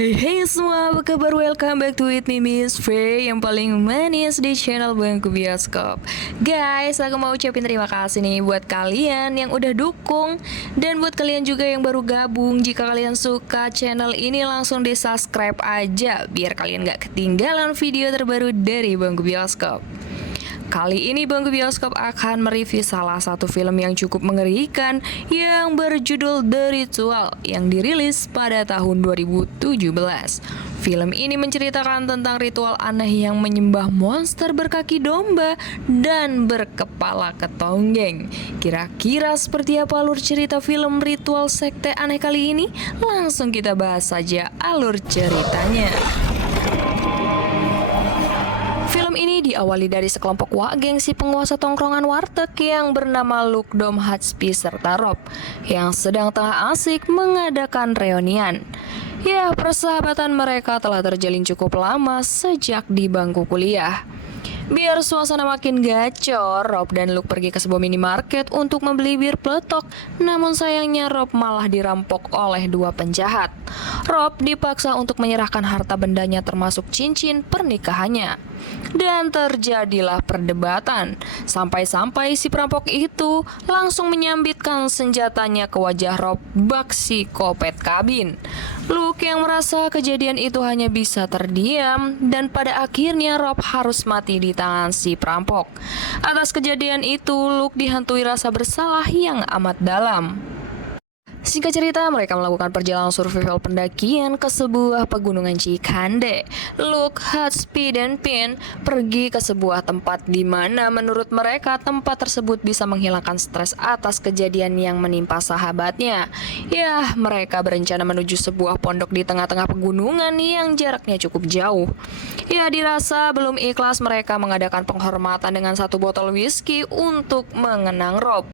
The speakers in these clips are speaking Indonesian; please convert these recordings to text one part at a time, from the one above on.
Hey semua, apa kabar? Welcome back to with me Miss Faye, yang paling manis di channel Bangku Bioskop. Guys, aku mau ucapin terima kasih nih buat kalian yang udah dukung, dan buat kalian juga yang baru gabung. Jika kalian suka channel ini, langsung di subscribe aja biar kalian gak ketinggalan video terbaru dari Bangku Bioskop. Kali ini Bangku Bioskop akan mereview salah satu film yang cukup mengerikan yang berjudul The Ritual yang dirilis pada tahun 2017. Film ini menceritakan tentang ritual aneh yang menyembah monster berkaki domba dan berkepala ketonggeng. Kira-kira seperti apa alur cerita film Ritual Sekte Aneh kali ini? Langsung kita bahas saja alur ceritanya. Film ini diawali dari sekelompok wak gengsi penguasa tongkrongan warteg yang bernama Luke, Dom, Hatspi, serta Rob yang sedang tengah asik mengadakan reunian. Ya, persahabatan mereka telah terjalin cukup lama sejak di bangku kuliah. Biar suasana makin gacor, Rob dan Luke pergi ke sebuah minimarket untuk membeli bir peletok. Namun sayangnya Rob malah dirampok oleh dua penjahat. Rob dipaksa untuk menyerahkan harta bendanya termasuk cincin pernikahannya. Dan terjadilah perdebatan. Sampai-sampai si perampok itu langsung menyambitkan senjatanya ke wajah Rob bak si kopet kabin. Luke yang merasa kejadian itu hanya bisa terdiam, dan pada akhirnya Rob harus mati di tangan si perampok. Atas kejadian itu, Luke dihantui rasa bersalah yang amat dalam. Singkat cerita, mereka melakukan perjalanan survival pendakian ke sebuah pegunungan Cikande. Luke, Hatspi, dan Pin pergi ke sebuah tempat di mana menurut mereka tempat tersebut bisa menghilangkan stres atas kejadian yang menimpa sahabatnya. Ya, mereka berencana menuju sebuah pondok di tengah-tengah pegunungan yang jaraknya cukup jauh. Ya, dirasa belum ikhlas, mereka mengadakan penghormatan dengan satu botol whisky untuk mengenang Rob.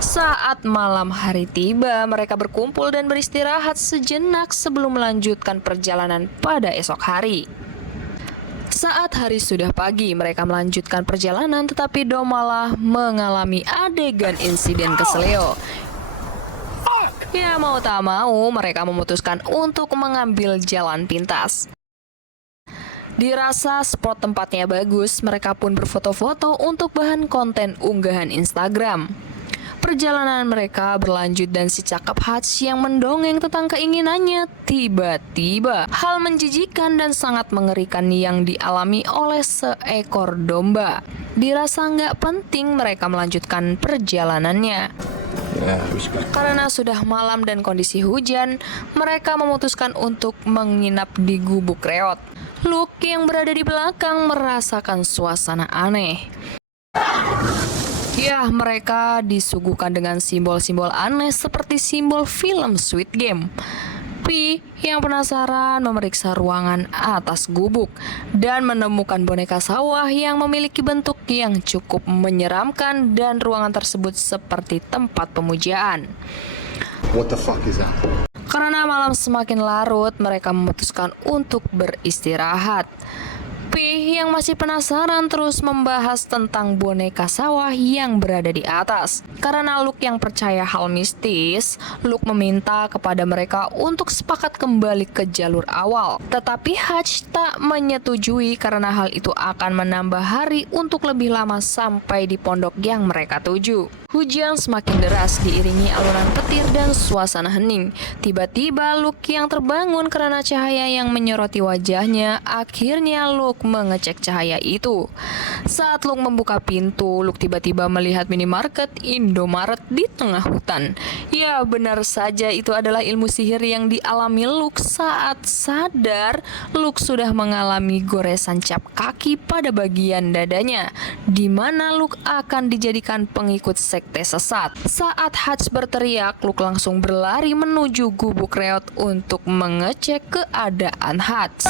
Saat malam hari tiba, mereka berkumpul dan beristirahat sejenak sebelum melanjutkan perjalanan pada esok hari. Saat hari sudah pagi, mereka melanjutkan perjalanan, tetapi Dom malah mengalami adegan insiden keseleo. Ya, mau tak mau, mereka memutuskan untuk mengambil jalan pintas. Dirasa spot tempatnya bagus, mereka pun berfoto-foto untuk bahan konten unggahan Instagram. Perjalanan mereka berlanjut dan si cakep Hutch yang mendongeng tentang keinginannya, tiba-tiba hal menjijikan dan sangat mengerikan yang dialami oleh seekor domba. Dirasa nggak penting, mereka melanjutkan perjalanannya. Karena sudah malam dan kondisi hujan, mereka memutuskan untuk menginap di gubuk reot. Luke yang berada di belakang merasakan suasana aneh. Ya, mereka disuguhkan dengan simbol-simbol aneh seperti simbol film Squid Game. Pi yang penasaran memeriksa ruangan atas gubuk dan menemukan boneka sawah yang memiliki bentuk yang cukup menyeramkan, dan ruangan tersebut seperti tempat pemujaan. What the fuck is that? Karena malam semakin larut, mereka memutuskan untuk beristirahat. Pi yang masih penasaran terus membahas tentang boneka sawah yang berada di atas. Karena Luke yang percaya hal mistis, Luke meminta kepada mereka untuk sepakat kembali ke jalur awal. Tetapi Hutch tak menyetujui karena hal itu akan menambah hari untuk lebih lama sampai di pondok yang mereka tuju. Hujan semakin deras diiringi alunan petir dan suasana hening. Tiba-tiba Luke yang terbangun karena cahaya yang menyoroti wajahnya. Akhirnya Luke mengecek cahaya itu. Saat Luke membuka pintu, Luke tiba-tiba melihat minimarket Indomaret di tengah hutan. Ya, benar saja, itu adalah ilmu sihir yang dialami Luke. Saat sadar, Luke sudah mengalami goresan cap kaki pada bagian dadanya, di mana Luke akan dijadikan pengikut sekte sesat. Saat Hutch berteriak, Luke langsung berlari menuju gubuk reot untuk mengecek keadaan Hutch.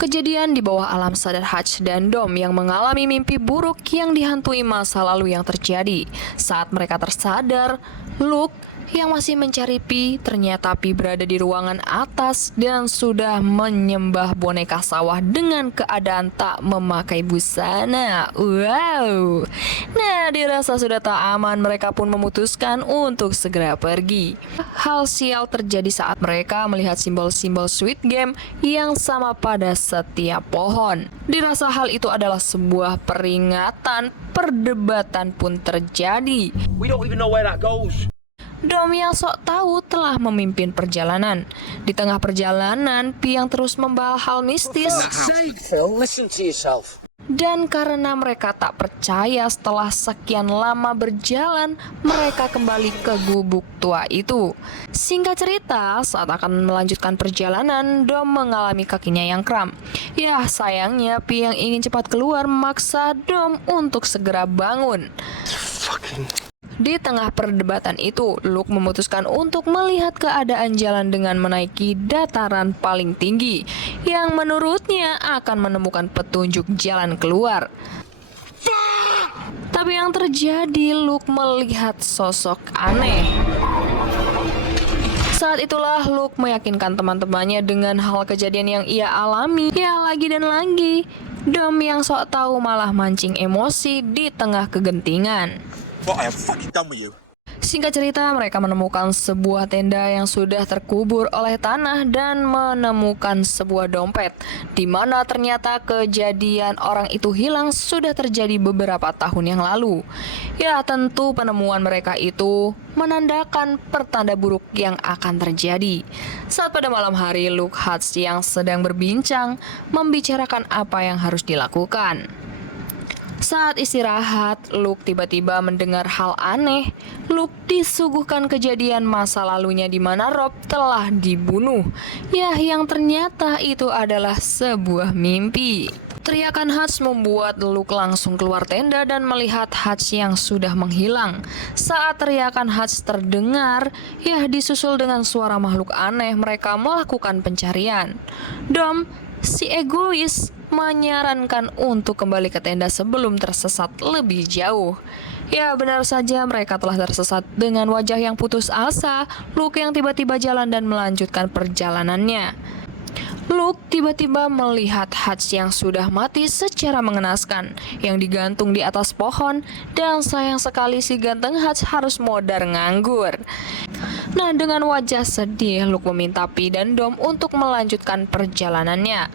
Kejadian di bawah alam sadar Hutch dan Dom yang mengalami mimpi buruk yang dihantui masa lalu yang terjadi. Saat mereka tersadar, Luke yang masih mencari Pi. Ternyata Pi berada di ruangan atas dan sudah menyembah boneka sawah dengan keadaan tak memakai busana. Wow. Nah, dirasa sudah tak aman, mereka pun memutuskan untuk segera pergi. Hal sial terjadi saat mereka melihat simbol-simbol Squid Game yang sama pada setiap pohon. Dirasa hal itu adalah sebuah peringatan, perdebatan pun terjadi. We don't even know where that goes. Dom yang sok tahu telah memimpin perjalanan. Di tengah perjalanan, Pi yang terus membahas hal mistis. Phil, listen to yourself. Dan karena mereka tak percaya, setelah sekian lama berjalan, mereka kembali ke gubuk tua itu. Singkat cerita, saat akan melanjutkan perjalanan, Dom mengalami kakinya yang kram. Ya, sayangnya Pi yang ingin cepat keluar memaksa Dom untuk segera bangun. Di tengah perdebatan itu, Luke memutuskan untuk melihat keadaan jalan dengan menaiki dataran paling tinggi, yang menurutnya akan menemukan petunjuk jalan keluar. Tapi yang terjadi, Luke melihat sosok aneh. Saat itulah Luke meyakinkan teman-temannya dengan hal kejadian yang ia alami. Ya, lagi dan lagi, Dom yang sok tahu malah mancing emosi di tengah kegentingan. What I have fucking done with you. Singkat cerita, mereka menemukan sebuah tenda yang sudah terkubur oleh tanah dan menemukan sebuah dompet, di mana ternyata kejadian orang itu hilang sudah terjadi beberapa tahun yang lalu. Ya, tentu penemuan mereka itu menandakan pertanda buruk yang akan terjadi. Saat pada malam hari, Luke Hutch yang sedang berbincang membicarakan apa yang harus dilakukan. Saat istirahat, Luke tiba-tiba mendengar hal aneh. Luke disuguhkan kejadian masa lalunya di mana Rob telah dibunuh. Ya, yang ternyata itu adalah sebuah mimpi. Teriakan Hutch membuat Luke langsung keluar tenda dan melihat Hutch yang sudah menghilang. Saat teriakan Hutch terdengar, ya disusul dengan suara makhluk aneh, mereka melakukan pencarian. Dom, si egois, menyarankan untuk kembali ke tenda sebelum tersesat lebih jauh. Ya, benar saja mereka telah tersesat. Dengan wajah yang putus asa, Luke yang tiba-tiba jalan dan melanjutkan perjalanannya. Luke tiba-tiba melihat Hutch yang sudah mati secara mengenaskan, yang digantung di atas pohon, dan sayang sekali si ganteng Hutch harus modar nganggur. Nah, dengan wajah sedih, Luke meminta Pi dan Dom untuk melanjutkan perjalanannya.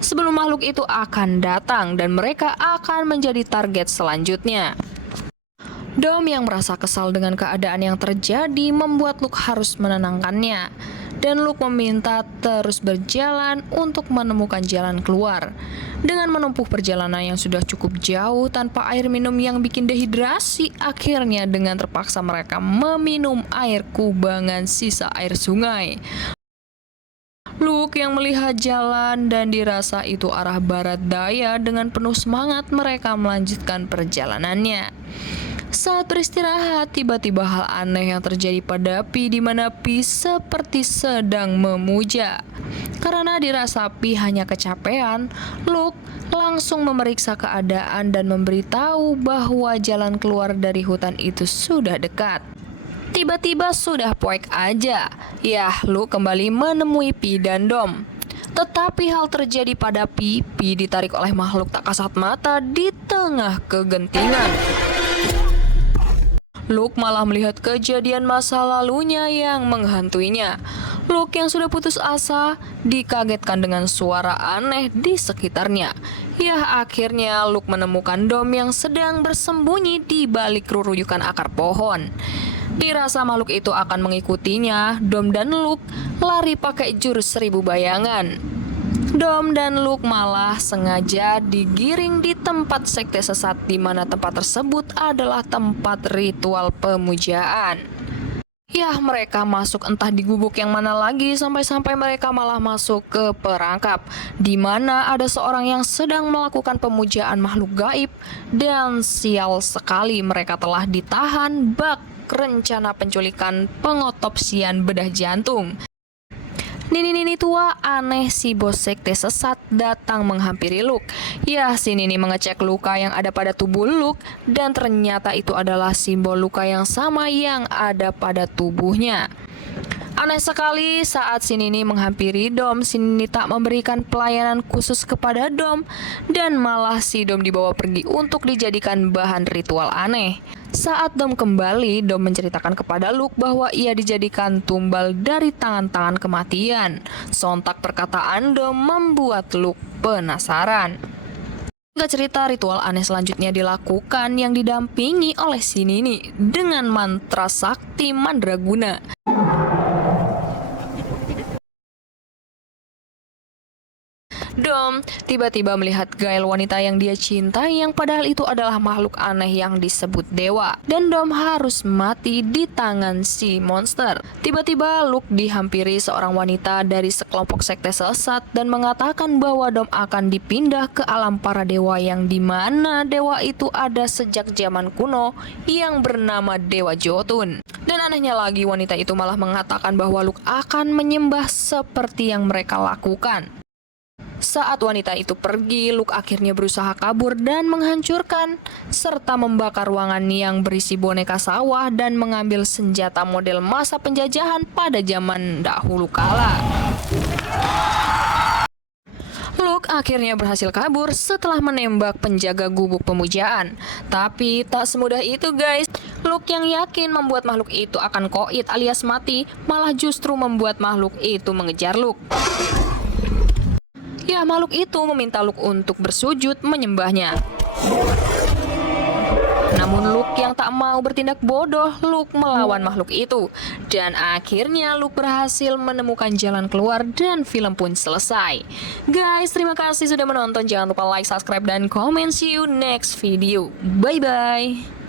Sebelum makhluk itu akan datang dan mereka akan menjadi target selanjutnya. Dom yang merasa kesal dengan keadaan yang terjadi membuat Luke harus menenangkannya. Dan Luke meminta terus berjalan untuk menemukan jalan keluar. Dengan menempuh perjalanan yang sudah cukup jauh tanpa air minum yang bikin dehidrasi, akhirnya dengan terpaksa mereka meminum air kubangan sisa air sungai. Luke yang melihat jalan dan dirasa itu arah barat daya, dengan penuh semangat mereka melanjutkan perjalanannya. Saat beristirahat, tiba-tiba hal aneh yang terjadi pada Pi, di mana Pi seperti sedang memuja. Karena dirasa Pi hanya kecapean, Luke langsung memeriksa keadaan dan memberitahu bahwa jalan keluar dari hutan itu sudah dekat. Tiba-tiba sudah poek aja. Ya, Luke kembali menemui Pi dan Dom. Tetapi hal terjadi pada Pi. Pi ditarik oleh makhluk tak kasat mata di tengah kegentingan. Luke malah melihat kejadian masa lalunya yang menghantuinya. Luke yang sudah putus asa dikagetkan dengan suara aneh di sekitarnya. Ya, akhirnya Luke menemukan Dom yang sedang bersembunyi di balik ruruyukan akar pohon. Dirasa makhluk itu akan mengikutinya, Dom dan Luke lari pakai jurus 1000 bayangan. Dom dan Luke malah sengaja digiring di tempat sekte sesat, di mana tempat tersebut adalah tempat ritual pemujaan. Ya, mereka masuk entah di gubuk yang mana lagi, sampai-sampai mereka malah masuk ke perangkap, di mana ada seorang yang sedang melakukan pemujaan makhluk gaib, dan sial sekali mereka telah ditahan bak rencana penculikan pengotopsian bedah jantung. Nini tua aneh si bos sekte sesat datang menghampiri Luke. Ya, si Nini mengecek luka yang ada pada tubuh Luke dan ternyata itu adalah simbol luka yang sama yang ada pada tubuhnya. Aneh sekali saat si Nini menghampiri Dom, si Nini tak memberikan pelayanan khusus kepada Dom dan malah si Dom dibawa pergi untuk dijadikan bahan ritual aneh. Saat Dom kembali, Dom menceritakan kepada Luke bahwa ia dijadikan tumbal dari tangan-tangan kematian. Sontak perkataan Dom membuat Luke penasaran. Hingga cerita ritual aneh selanjutnya dilakukan yang didampingi oleh si Nini dengan mantra sakti mandraguna. Dom tiba-tiba melihat Gail, wanita yang dia cintai, yang padahal itu adalah makhluk aneh yang disebut dewa. Dan Dom harus mati di tangan si monster. Tiba-tiba Luke dihampiri seorang wanita dari sekelompok sekte sesat dan mengatakan bahwa Dom akan dipindah ke alam para dewa yang dimana dewa itu ada sejak zaman kuno yang bernama Dewa Jotun. Dan anehnya lagi, wanita itu malah mengatakan bahwa Luke akan menyembah seperti yang mereka lakukan. Saat wanita itu pergi, Luke akhirnya berusaha kabur dan menghancurkan, serta membakar ruangan yang berisi boneka sawah dan mengambil senjata model masa penjajahan pada zaman dahulu kala. Luke akhirnya berhasil kabur setelah menembak penjaga gubuk pemujaan. Tapi tak semudah itu guys. Luke yang yakin membuat makhluk itu akan koit alias mati, malah justru membuat makhluk itu mengejar Luke. Ya, makhluk itu meminta Luke untuk bersujud menyembahnya. Namun Luke yang tak mau bertindak bodoh, Luke melawan makhluk itu. Dan akhirnya Luke berhasil menemukan jalan keluar dan film pun selesai. Guys, terima kasih sudah menonton. Jangan lupa like, subscribe, dan comment. See you next video. Bye-bye.